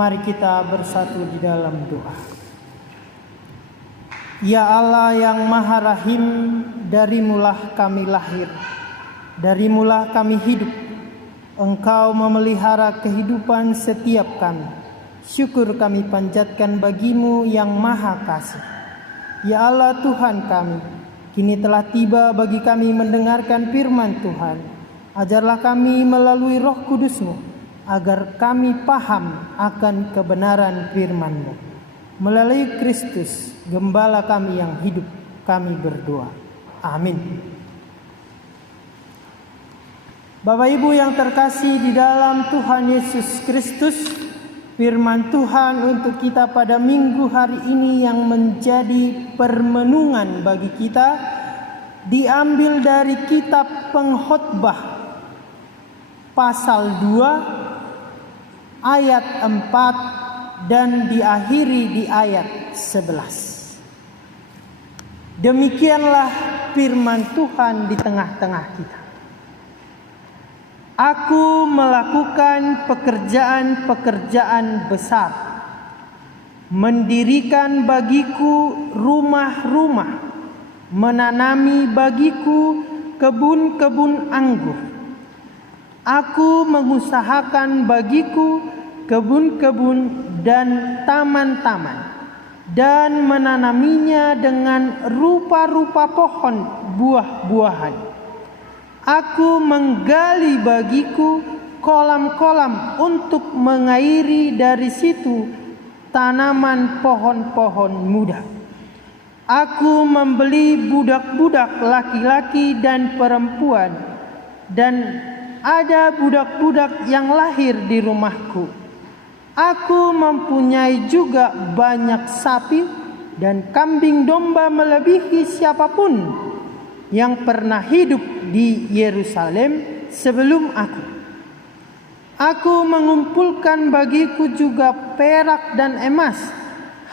Mari kita bersatu di dalam doa. Ya Allah yang Maha Rahim, darimulah kami lahir, darimulah kami hidup. Engkau memelihara kehidupan setiap kami. Syukur kami panjatkan bagimu yang Maha Kasih. Ya Allah Tuhan kami, kini telah tiba bagi kami mendengarkan firman Tuhan. Ajarlah kami melalui Roh Kudus-Mu, agar kami paham akan kebenaran firman-Mu. Melalui Kristus, Gembala kami yang hidup, kami berdoa. Amin. Bapak Ibu yang terkasih di dalam Tuhan Yesus Kristus, firman Tuhan untuk kita pada minggu hari ini yang menjadi permenungan bagi kita diambil dari kitab Pengkhotbah pasal 2 ayat 4 dan diakhiri di ayat 11. Demikianlah firman Tuhan di tengah-tengah kita. Aku melakukan pekerjaan-pekerjaan besar, mendirikan bagiku rumah-rumah, menanami bagiku kebun-kebun anggur. Aku mengusahakan bagiku kebun-kebun dan taman-taman, dan menanaminya dengan rupa-rupa pohon buah-buahan. Aku menggali bagiku kolam-kolam untuk mengairi dari situ tanaman pohon-pohon muda. Aku membeli budak-budak laki-laki dan perempuan, dan ada budak-budak yang lahir di rumahku. Aku mempunyai juga banyak sapi dan kambing domba melebihi siapapun yang pernah hidup di Yerusalem sebelum aku. Aku mengumpulkan bagiku juga perak dan emas,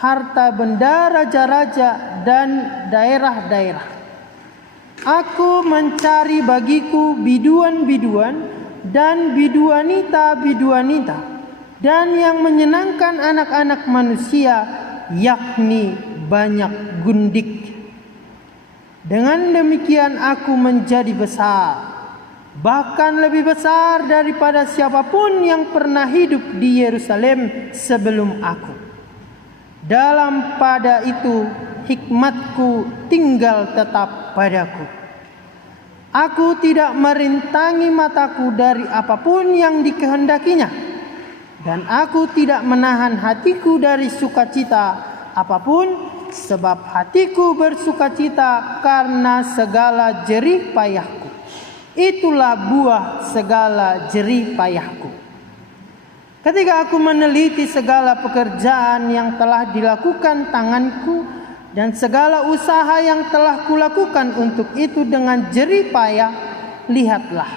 harta benda raja-raja dan daerah-daerah. Aku mencari bagiku biduan-biduan dan biduanita-biduanita, dan yang menyenangkan anak-anak manusia, yakni banyak gundik. Dengan demikian aku menjadi besar, bahkan lebih besar daripada siapapun yang pernah hidup di Yerusalem sebelum aku. Dalam pada itu hikmatku tinggal tetap padaku. Aku tidak merintangi mataku dari apapun yang dikehendakinya, dan aku tidak menahan hatiku dari sukacita apapun, sebab hatiku bersukacita karena segala jerih payahku. Itulah buah segala jerih payahku. Ketika aku meneliti segala pekerjaan yang telah dilakukan tanganku dan segala usaha yang telah kulakukan untuk itu dengan jerih payah, lihatlah,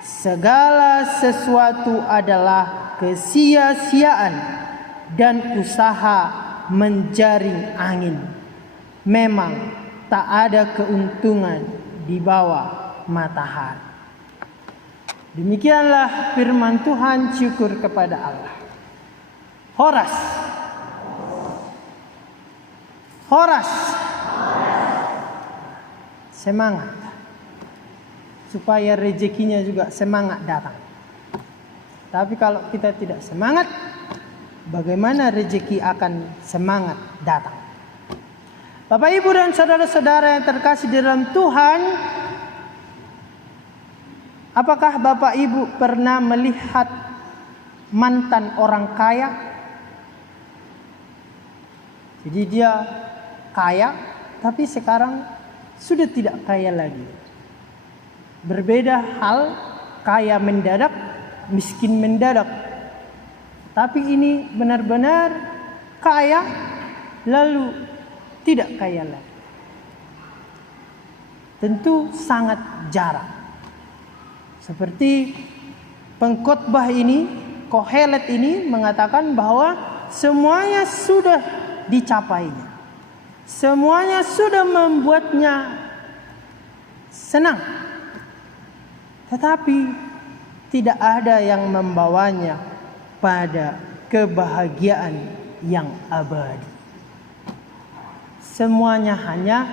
segala sesuatu adalah kesia-siaan dan usaha menjaring angin. Memang tak ada keuntungan di bawah matahari. Demikianlah firman Tuhan. Syukur kepada Allah. Horas. Semangat. Supaya rezekinya juga semangat datang. Tapi kalau kita tidak semangat, bagaimana rezeki akan semangat datang? Bapak, Ibu, dan saudara-saudara yang terkasih di dalam Tuhan, apakah Bapak Ibu pernah melihat mantan orang kaya? Jadi dia kaya, tapi sekarang sudah tidak kaya lagi. Berbeda hal, kaya mendadak, miskin mendadak. Tapi ini benar-benar kaya, lalu tidak kaya lagi. Tentu sangat jarang. Seperti pengkhotbah ini, Kohelet ini mengatakan bahwa semuanya sudah dicapainya. Semuanya sudah membuatnya senang. Tetapi tidak ada yang membawanya pada kebahagiaan yang abadi. Semuanya hanya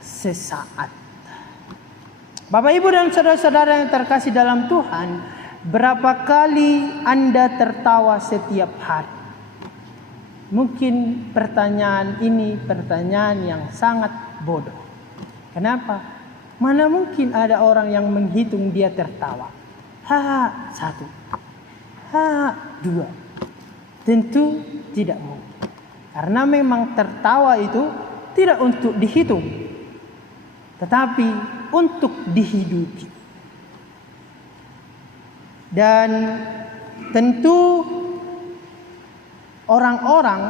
sesaat. Bapak, Ibu, dan saudara-saudara yang terkasih dalam Tuhan, berapa kali Anda tertawa setiap hari? Mungkin pertanyaan ini pertanyaan yang sangat bodoh. Kenapa? Mana mungkin ada orang yang menghitung dia tertawa. Ha, 1. Ha, 2. Tentu tidak mungkin. Karena memang tertawa itu tidak untuk dihitung, tetapi untuk dihidupi. Dan tentu orang-orang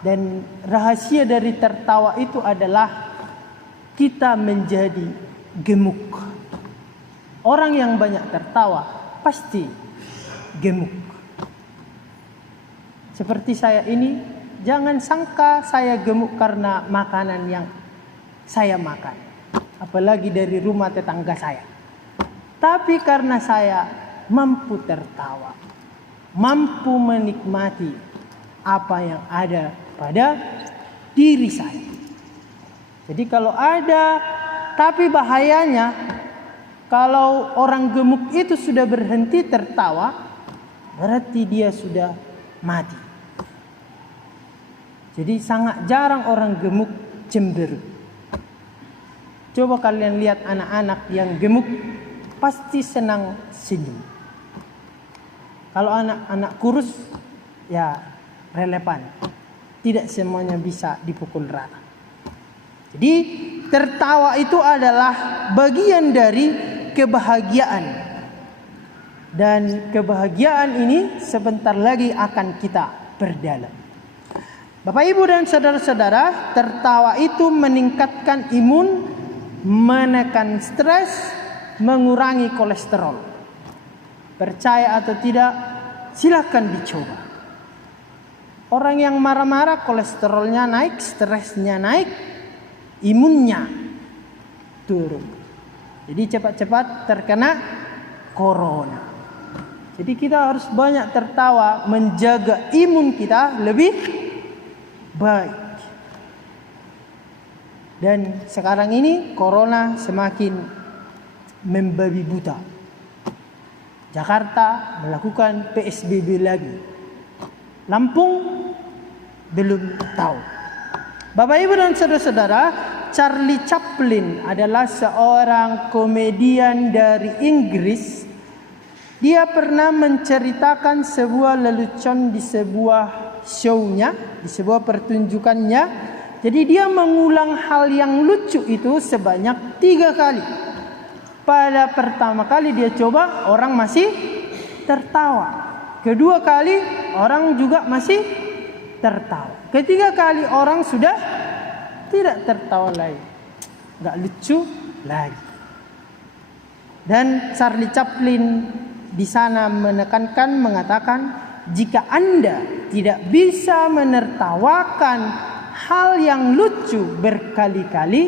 dan rahasia dari tertawa itu adalah kita menjadi gemuk. Orang yang banyak tertawa pasti gemuk. Seperti saya ini, jangan sangka saya gemuk karena makanan yang saya makan, apalagi dari rumah tetangga saya. Tapi karena saya mampu tertawa, mampu menikmati apa yang ada pada diri saya. Jadi kalau ada, tapi bahayanya kalau orang gemuk itu sudah berhenti tertawa, berarti dia sudah mati. Jadi sangat jarang orang gemuk cemberut. Coba kalian lihat anak-anak yang gemuk, pasti senang senyum. Kalau anak-anak kurus, ya relevan. Tidak semuanya bisa dipukul rata. Jadi tertawa itu adalah bagian dari kebahagiaan. Dan kebahagiaan ini sebentar lagi akan kita perdalam. Bapak, Ibu, dan saudara-saudara, tertawa itu meningkatkan imun, menekan stres, mengurangi kolesterol. Percaya atau tidak, silakan dicoba. Orang yang marah-marah kolesterolnya naik, stresnya naik, imunnya turun. Jadi cepat-cepat terkena corona. Jadi kita harus banyak tertawa, menjaga imun kita lebih baik. Dan sekarang ini corona semakin membabi buta. Jakarta melakukan PSBB lagi. Lampung belum tahu. Bapak, Ibu, dan saudara-saudara, Charlie Chaplin adalah seorang komedian dari Inggris. Dia pernah menceritakan sebuah lelucon di sebuah show-nya, di sebuah pertunjukannya. Jadi dia mengulang hal yang lucu itu sebanyak 3 kali. Pada pertama kali dia coba, orang masih tertawa. Kedua kali, orang juga masih tertawa. Ketiga kali, orang sudah tidak tertawa lagi. Nggak lucu lagi. Dan Charlie Chaplin di sana menekankan, mengatakan, jika Anda tidak bisa menertawakan hal yang lucu berkali-kali,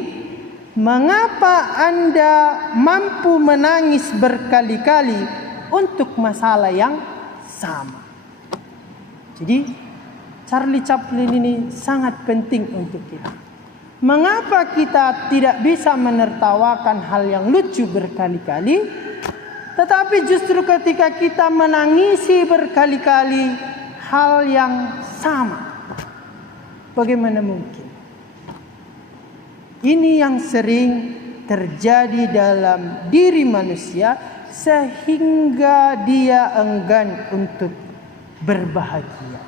mengapa Anda mampu menangis berkali-kali untuk masalah yang sama? Jadi Charlie Chaplin ini sangat penting untuk kita. Mengapa kita tidak bisa menertawakan hal yang lucu berkali-kali, tetapi justru ketika kita menangisi berkali-kali hal yang sama? Bagaimana mungkin? Ini yang sering terjadi dalam diri manusia sehingga dia enggan untuk berbahagia.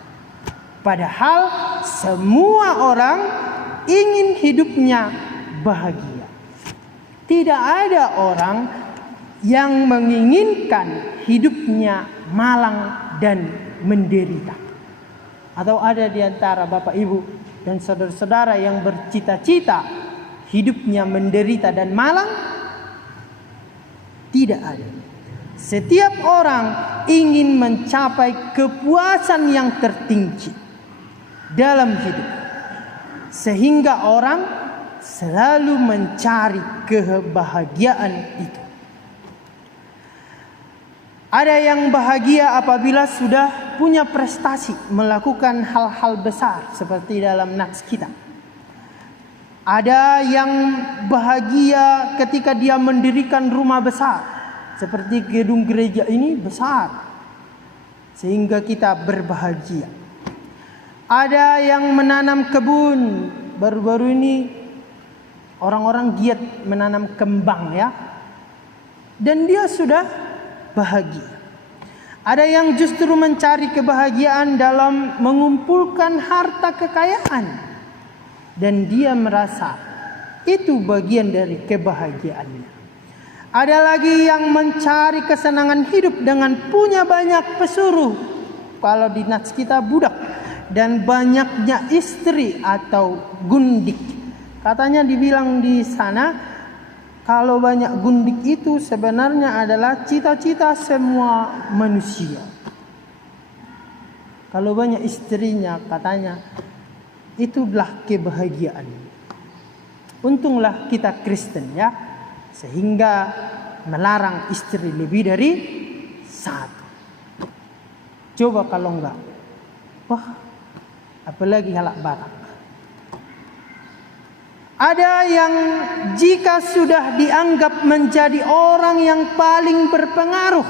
Padahal semua orang ingin hidupnya bahagia. Tidak ada orang yang menginginkan hidupnya malang dan menderita. Atau ada di antara Bapak, Ibu, dan saudara-saudara yang bercita-cita hidupnya menderita dan malang? Tidak ada. Setiap orang ingin mencapai kepuasan yang tertinggi dalam hidup, sehingga orang selalu mencari kebahagiaan itu. Ada yang bahagia apabila sudah punya prestasi, melakukan hal-hal besar seperti dalam nats kita. Ada yang bahagia ketika dia mendirikan rumah besar, seperti gedung gereja ini besar, sehingga kita berbahagia. Ada yang menanam kebun, baru-baru ini orang-orang giat menanam kembang ya, dan dia sudah bahagia. Ada yang justru mencari kebahagiaan dalam mengumpulkan harta kekayaan, dan dia merasa itu bagian dari kebahagiaannya. Ada lagi yang mencari kesenangan hidup dengan punya banyak pesuruh, kalau di nats kita budak, dan banyaknya istri atau gundik. Katanya dibilang di sana, kalau banyak gundik itu sebenarnya adalah cita-cita semua manusia. Kalau banyak istrinya, katanya itulah kebahagiaan. Untunglah kita Kristen ya, sehingga melarang istri lebih dari satu. Coba kalau enggak, wah, apalagi halak batak. Ada yang jika sudah dianggap menjadi orang yang paling berpengaruh,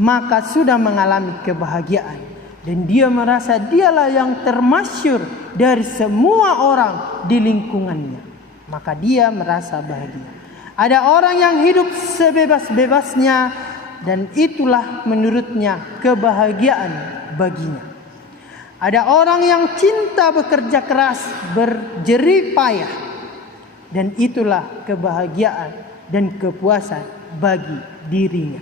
maka sudah mengalami kebahagiaan, dan dia merasa dialah yang termasyhur dari semua orang di lingkungannya, maka dia merasa bahagia. Ada orang yang hidup sebebas-bebasnya, dan itulah menurutnya kebahagiaan baginya. Ada orang yang cinta bekerja keras, berjerih payah, dan itulah kebahagiaan dan kepuasan bagi dirinya.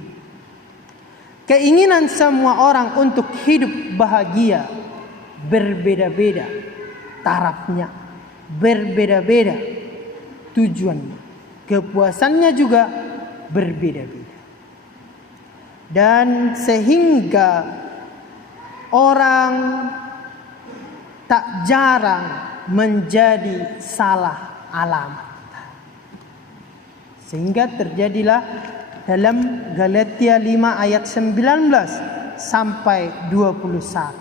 Keinginan semua orang untuk hidup bahagia berbeda-beda tarafnya, berbeda-beda tujuannya, kepuasannya juga berbeda-beda. Dan sehingga orang tak jarang menjadi salah alamat. Sehingga terjadilah dalam Galatia 5 ayat 19 sampai 21.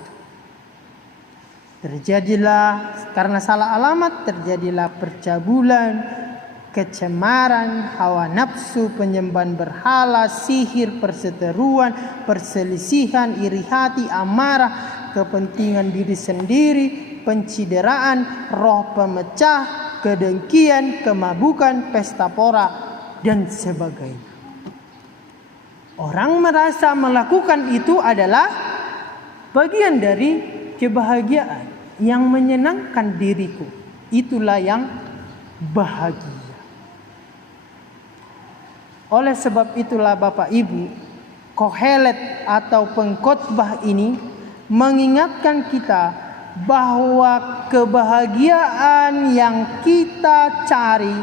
Terjadilah karena salah alamat, terjadilah percabulan, kecemaran, hawa nafsu, penyembahan berhala, sihir, perseteruan, perselisihan, iri hati, amarah, kepentingan diri sendiri, pencideraan, roh pemecah, kedengkian, kemabukan, pesta pora, dan sebagainya. Orang merasa melakukan itu adalah bagian dari kebahagiaan yang menyenangkan diriku. Itulah yang bahagia. Oleh sebab itulah Bapak Ibu, Kohelet atau pengkhotbah ini mengingatkan kita bahwa kebahagiaan yang kita cari,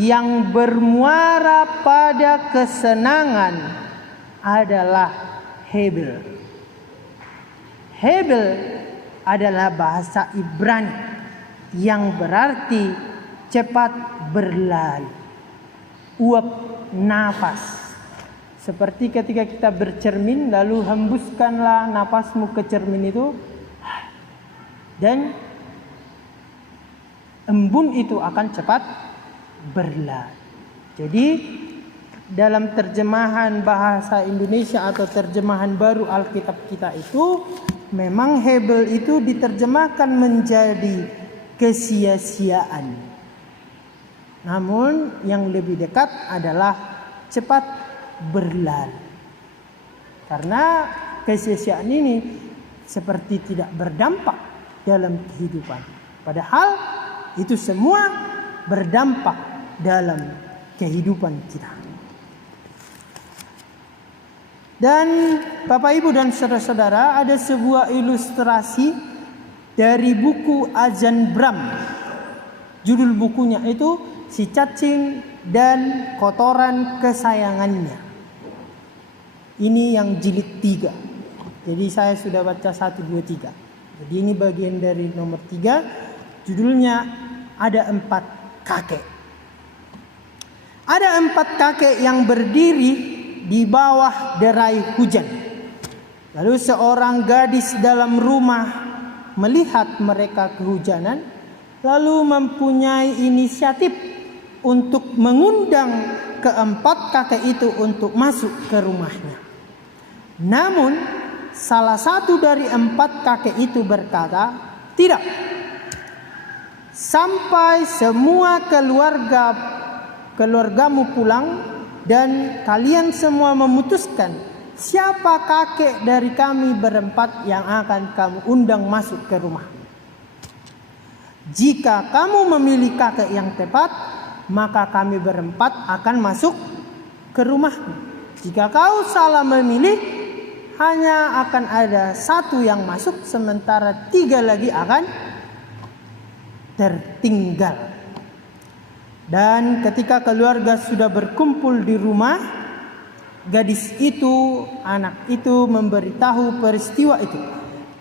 yang bermuara pada kesenangan, adalah Hebel. Hebel adalah bahasa Ibrani yang berarti cepat berlalu, uap nafas. Seperti ketika kita bercermin, lalu hembuskanlah nafasmu ke cermin itu, dan embun itu akan cepat berlalu. Jadi dalam terjemahan bahasa Indonesia atau terjemahan baru Alkitab kita itu, memang Hebel itu diterjemahkan menjadi kesia-siaan. Namun yang lebih dekat adalah cepat berlalu. Karena kesia-siaan ini seperti tidak berdampak dalam kehidupan. Padahal itu semua berdampak dalam kehidupan kita. Dan Bapak Ibu dan saudara-saudara, ada sebuah ilustrasi dari buku Azan Bram. Judul bukunya itu Si Cacing dan Kotoran Kesayangannya. Ini yang jilid 3. Jadi saya sudah baca 1, 2, 3. Jadi ini bagian dari nomor 3. Judulnya ada 4 kakek. Ada 4 kakek yang berdiri di bawah derai hujan. Lalu seorang gadis dalam rumah melihat mereka kehujanan, lalu mempunyai inisiatif untuk mengundang keempat kakek itu untuk masuk ke rumahnya. Namun salah satu dari empat kakek itu berkata, "Tidak, sampai semua keluargamu pulang dan kalian semua memutuskan siapa kakek dari kami berempat yang akan kamu undang masuk ke rumah. Jika kamu memilih kakek yang tepat, maka kami berempat akan masuk ke rumahmu. Jika kau salah memilih, hanya akan ada satu yang masuk, sementara 3 lagi akan tertinggal." Dan ketika keluarga sudah berkumpul di rumah, gadis itu, anak itu memberitahu peristiwa itu.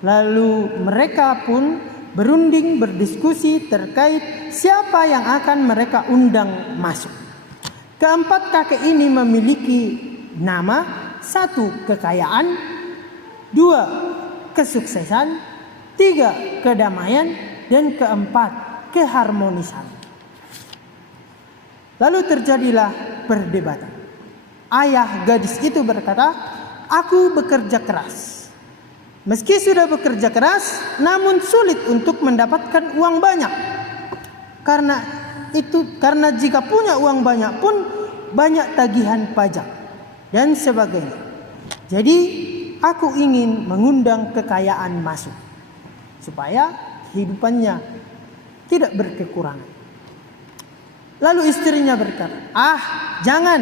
Lalu mereka pun berunding berdiskusi terkait siapa yang akan mereka undang masuk. Keempat kakek ini memiliki nama: 1, kekayaan; 2, kesuksesan; 3, kedamaian; dan 4, keharmonisan. Lalu terjadilah perdebatan. Ayah gadis itu berkata, "Aku bekerja keras. Meski sudah bekerja keras, namun sulit untuk mendapatkan uang banyak. Karena jika punya uang banyak pun banyak tagihan pajak dan sebagainya. Jadi aku ingin mengundang kekayaan masuk supaya kehidupannya tidak berkekurangan." Lalu istrinya berkata, "Jangan,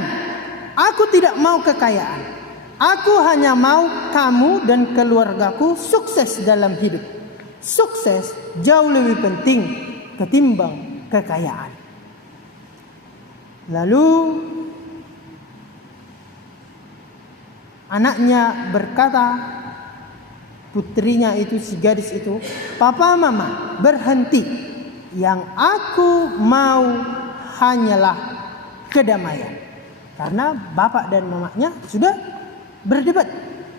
aku tidak mau kekayaan. Aku hanya mau kamu dan keluargaku sukses dalam hidup. Sukses jauh lebih penting ketimbang kekayaan." Lalu anaknya berkata, putrinya itu, si gadis itu, "Papa, Mama, berhenti. Yang aku mau hanyalah kedamaian." Karena bapak dan mamanya sudah berdebat.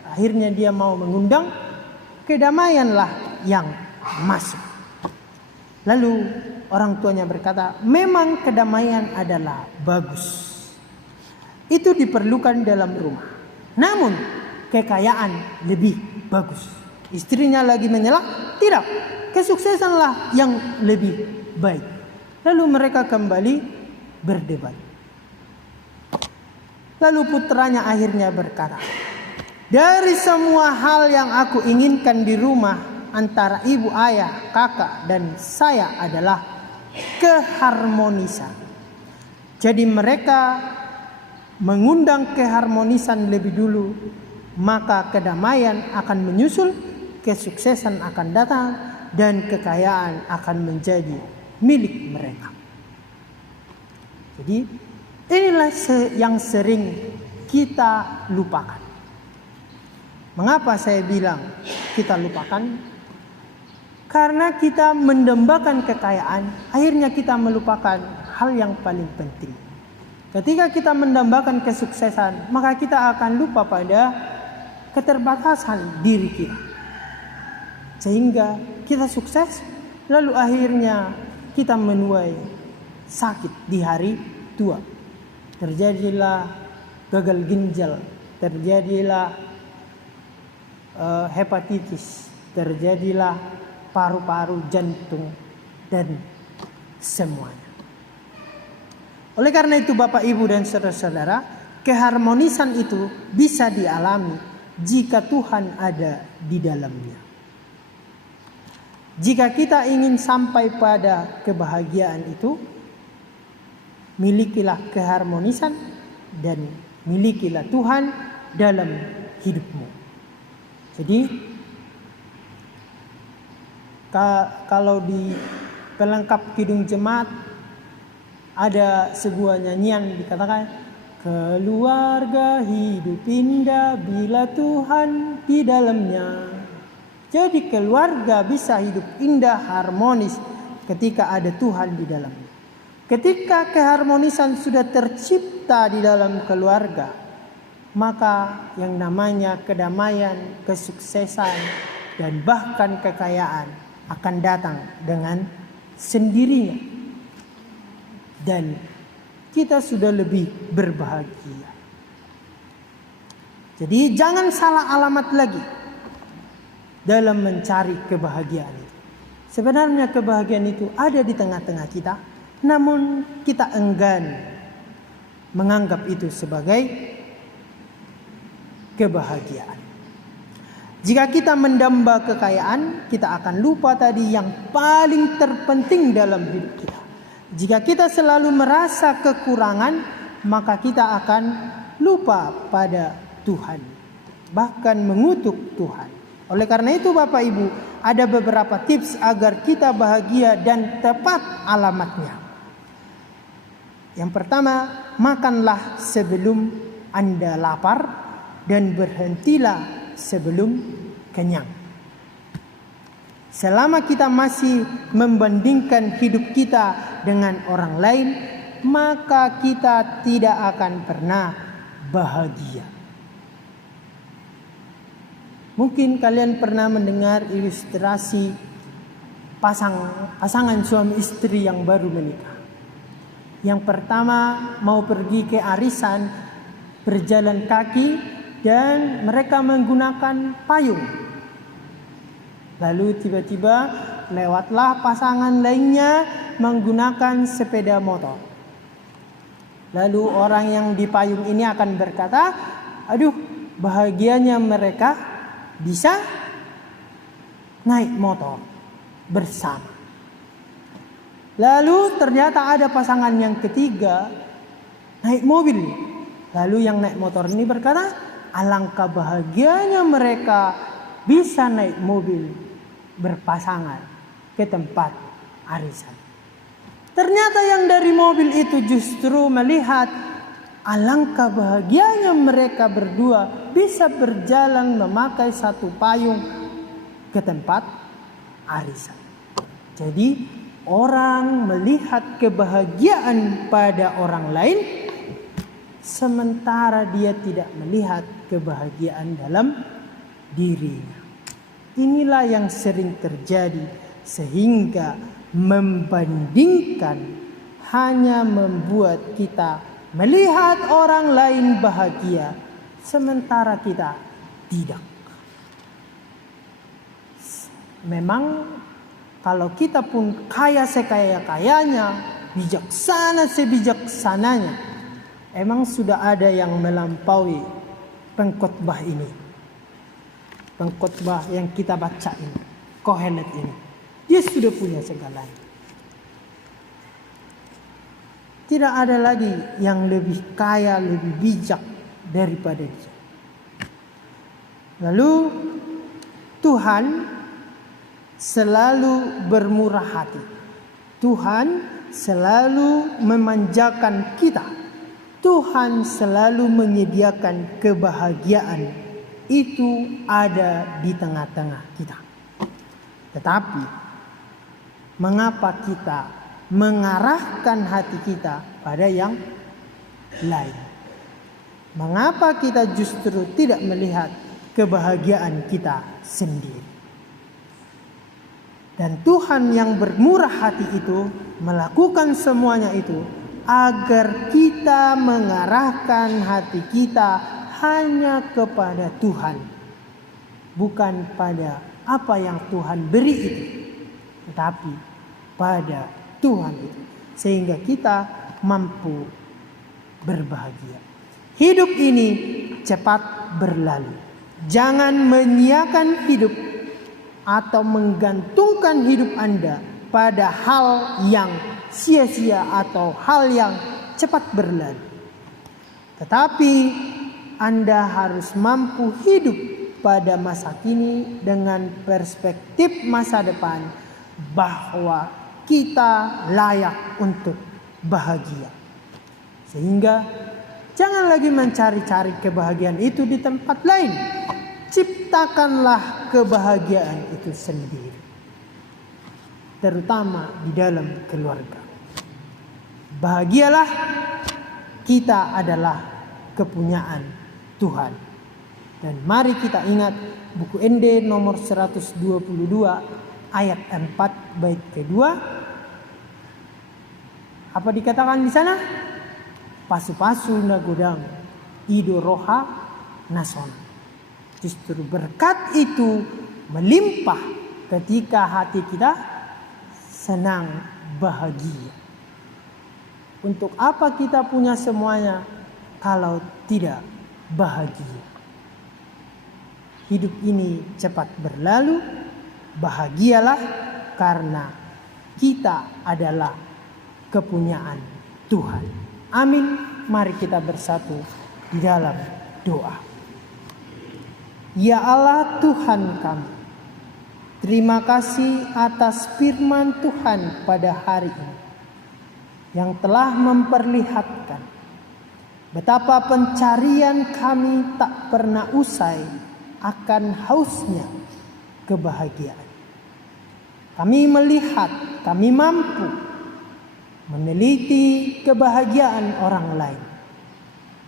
Akhirnya dia mau mengundang kedamaianlah yang masuk. Lalu orang tuanya berkata, "Memang kedamaian adalah bagus. Itu diperlukan dalam rumah. Namun kekayaan lebih bagus." Istrinya lagi menyela, "Tidak, kesuksesanlah yang lebih baik." Lalu mereka kembali berdebat. Lalu putranya akhirnya berkata, "Dari semua hal yang aku inginkan di rumah antara ibu, ayah, kakak, dan saya adalah keharmonisan. Jadi mereka mengundang keharmonisan lebih dulu, maka kedamaian akan menyusul, kesuksesan akan datang, dan kekayaan akan menjadi milik mereka." Jadi inilah yang sering kita lupakan. Mengapa saya bilang kita lupakan? Karena kita mendambakan kekayaan, akhirnya kita melupakan hal yang paling penting. Ketika kita mendambakan kesuksesan, maka kita akan lupa pada keterbatasan diri kita. Sehingga kita sukses, lalu akhirnya kita menuai sakit di hari tua. Terjadilah gagal ginjal, terjadilah hepatitis, terjadilah paru-paru, jantung, dan semuanya. Oleh karena itu Bapak, Ibu, dan saudara-saudara, keharmonisan itu bisa dialami jika Tuhan ada di dalamnya. Jika kita ingin sampai pada kebahagiaan itu, milikilah keharmonisan dan milikilah Tuhan dalam hidupmu. Jadi kalau di pelengkap Kidung Jemaat ada sebuah nyanyian dikatakan, "Keluarga hidup indah bila Tuhan di dalamnya." Jadi keluarga bisa hidup indah, harmonis ketika ada Tuhan di dalamnya. Ketika keharmonisan sudah tercipta di dalam keluarga, maka yang namanya kedamaian, kesuksesan, dan bahkan kekayaan akan datang dengan sendirinya. Dan kita sudah lebih berbahagia. Jadi jangan salah alamat lagi dalam mencari kebahagiaan itu. Sebenarnya kebahagiaan itu ada di tengah-tengah kita, namun kita enggan menganggap itu sebagai kebahagiaan. Jika kita mendamba kekayaan, kita akan lupa tadi yang paling terpenting dalam hidup kita. Jika kita selalu merasa kekurangan, maka kita akan lupa pada Tuhan, bahkan mengutuk Tuhan. Oleh karena itu Bapak Ibu, ada beberapa tips agar kita bahagia dan tepat alamatnya. Yang pertama, makanlah sebelum Anda lapar dan berhentilah sebelum kenyang. Selama kita masih membandingkan hidup kita dengan orang lain, maka kita tidak akan pernah bahagia. Mungkin kalian pernah mendengar ilustrasi pasangan suami istri yang baru menikah. Yang pertama mau pergi ke arisan, berjalan kaki, dan mereka menggunakan payung. Lalu tiba-tiba lewatlah pasangan lainnya menggunakan sepeda motor. Lalu orang yang di payung ini akan berkata, aduh, bahagianya mereka bisa naik motor bersama. Lalu ternyata ada pasangan yang ketiga naik mobil. Lalu yang naik motor ini berkata, alangkah bahagianya mereka bisa naik mobil berpasangan ke tempat arisan. Ternyata yang dari mobil itu justru melihat alangkah bahagianya mereka berdua bisa berjalan memakai satu payung ke tempat arisan. Jadi orang melihat kebahagiaan pada orang lain, sementara dia tidak melihat kebahagiaan dalam dirinya. Inilah yang sering terjadi, sehingga membandingkan hanya membuat kita melihat orang lain bahagia, sementara kita tidak. Memang kalau kita pun kaya sekaya-kayanya, bijaksana sebijaksananya, emang sudah ada yang melampaui pengkhotbah ini. Pengkhotbah yang kita baca ini, Kohelet ini. Dia sudah punya segalanya. Tidak ada lagi yang lebih kaya, lebih bijak daripada dia. Lalu Tuhan selalu bermurah hati. Tuhan selalu memanjakan kita. Tuhan selalu menyediakan kebahagiaan. Itu ada di tengah-tengah kita. Tetapi mengapa kita mengarahkan hati kita pada yang lain? Mengapa kita justru tidak melihat kebahagiaan kita sendiri? Dan Tuhan yang bermurah hati itu melakukan semuanya itu agar kita mengarahkan hati kita hanya kepada Tuhan, bukan pada apa yang Tuhan beri itu, tetapi pada Tuhan itu, sehingga kita mampu berbahagia. Hidup ini cepat berlalu. Jangan menyia-nyiakan hidup atau menggantungkan hidup Anda pada hal yang sia-sia atau hal yang cepat berlalu. Tetapi Anda harus mampu hidup pada masa kini dengan perspektif masa depan bahwa kita layak untuk bahagia. Sehingga jangan lagi mencari-cari kebahagiaan itu di tempat lain. Ciptakanlah kebahagiaan itu sendiri. Terutama di dalam keluarga. Bahagialah, kita adalah kepunyaan Tuhan. Dan mari kita ingat buku ND nomor 122 ayat 4 bait kedua. Apa dikatakan di sana? Pasu-pasu nagodang ido roha nason. Justru berkat itu melimpah ketika hati kita senang, bahagia. Untuk apa kita punya semuanya kalau tidak bahagia? Hidup ini cepat berlalu, bahagialah karena kita adalah kepunyaan Tuhan. Amin. Mari kita bersatu di dalam doa. Ya Allah Tuhan kami, terima kasih atas firman Tuhan pada hari ini yang telah memperlihatkan betapa pencarian kami tak pernah usai akan hausnya kebahagiaan. Kami melihat, kami mampu meneliti kebahagiaan orang lain.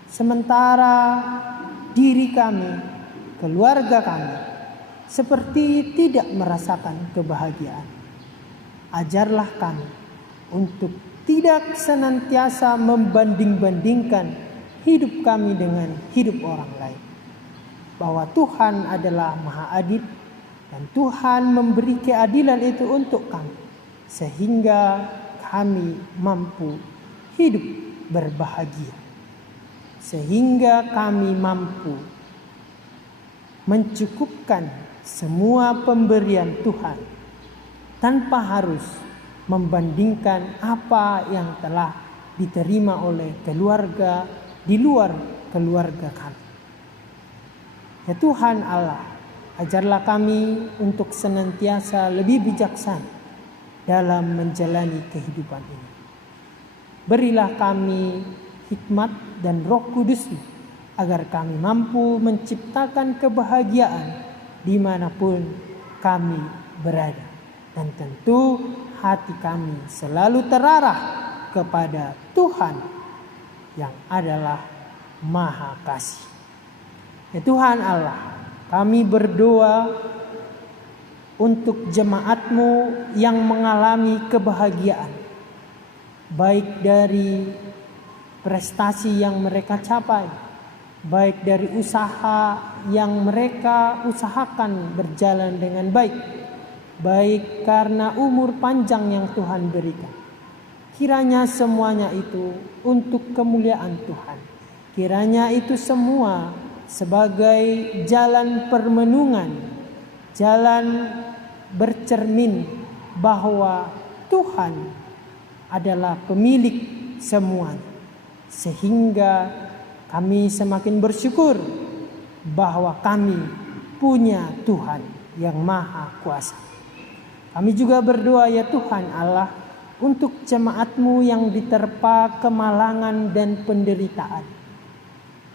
Sementara diri kami, keluarga kami, seperti tidak merasakan kebahagiaan. Ajarlah kami untuk tidak senantiasa membanding-bandingkan hidup kami dengan hidup orang lain. Bahwa Tuhan adalah Maha Adil dan Tuhan memberi keadilan itu untuk kami. Sehingga kami mampu hidup berbahagia. Sehingga kami mampu mencukupkan semua pemberian Tuhan tanpa harus membandingkan apa yang telah diterima oleh keluarga di luar keluarga kami. Ya Tuhan Allah, ajarlah kami untuk senantiasa lebih bijaksana dalam menjalani kehidupan ini. Berilah kami hikmat dan Roh Kudus-Mu agar kami mampu menciptakan kebahagiaan dimanapun kami berada. Dan tentu hati kami selalu terarah kepada Tuhan yang adalah Maha Kasih. Ya Tuhan Allah, kami berdoa untuk jemaat-Mu yang mengalami kebahagiaan. Baik dari prestasi yang mereka capai, baik dari usaha yang mereka usahakan berjalan dengan baik, baik karena umur panjang yang Tuhan berikan. Kiranya semuanya itu untuk kemuliaan Tuhan. Kiranya itu semua sebagai jalan permenungan, jalan bercermin bahwa Tuhan adalah pemilik semuanya. Sehingga kami semakin bersyukur bahwa kami punya Tuhan yang Maha Kuasa. Kami juga berdoa ya Tuhan Allah untuk jemaat-Mu yang diterpa kemalangan dan penderitaan.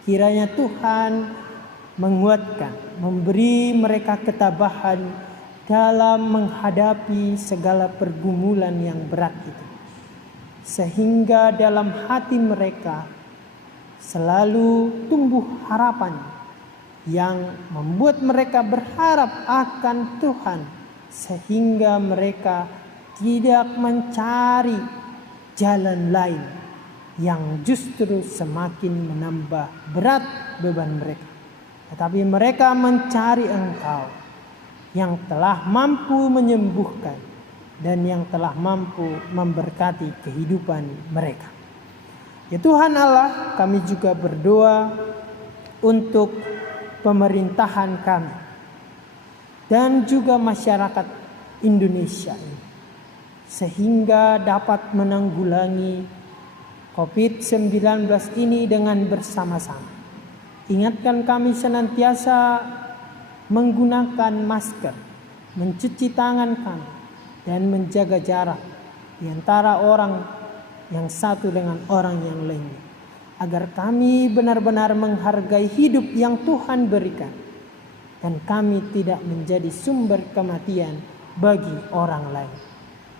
Kiranya Tuhan menguatkan, memberi mereka ketabahan dalam menghadapi segala pergumulan yang berat itu. Sehingga dalam hati mereka selalu tumbuh harapan yang membuat mereka berharap akan Tuhan. Sehingga mereka tidak mencari jalan lain yang justru semakin menambah berat beban mereka. Tetapi mereka mencari Engkau yang telah mampu menyembuhkan dan yang telah mampu memberkati kehidupan mereka. Ya Tuhan Allah, kami juga berdoa untuk pemerintahan kami dan juga masyarakat Indonesia ini, sehingga dapat menanggulangi COVID-19 ini dengan bersama-sama. Ingatkan kami senantiasa menggunakan masker, mencuci tangan kami, dan menjaga jarak di antara orang yang satu dengan orang yang lainnya. Agar kami benar-benar menghargai hidup yang Tuhan berikan. Dan kami tidak menjadi sumber kematian bagi orang lain.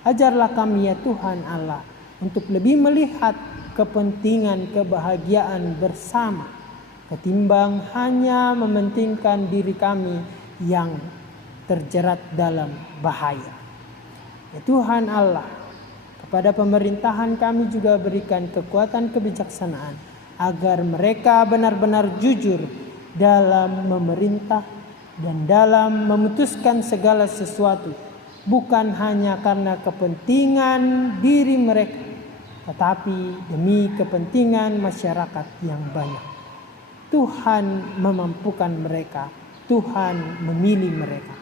Ajarlah kami ya Tuhan Allah untuk lebih melihat kepentingan kebahagiaan bersama ketimbang hanya mementingkan diri kami yang terjerat dalam bahaya. Ya Tuhan Allah, kepada pemerintahan kami juga berikan kekuatan kebijaksanaan agar mereka benar-benar jujur dalam memerintah dan dalam memutuskan segala sesuatu, bukan hanya karena kepentingan diri mereka, tetapi demi kepentingan masyarakat yang banyak. Tuhan memampukan mereka, Tuhan memilih mereka.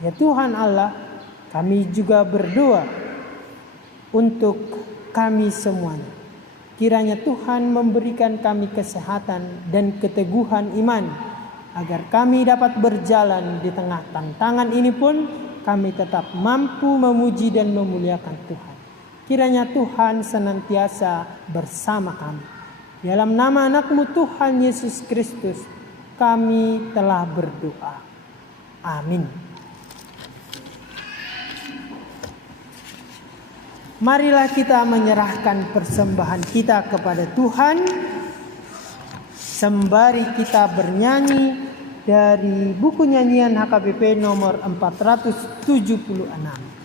Ya Tuhan Allah, kami juga berdoa untuk kami semuanya. Kiranya Tuhan memberikan kami kesehatan dan keteguhan iman, agar kami dapat berjalan di tengah tantangan ini pun kami tetap mampu memuji dan memuliakan Tuhan. Kiranya Tuhan senantiasa bersama kami. Dalam nama anak-Mu Tuhan Yesus Kristus, kami telah berdoa. Amin. Marilah kita menyerahkan persembahan kita kepada Tuhan, sembari kita bernyanyi dari buku nyanyian HKBP nomor 476.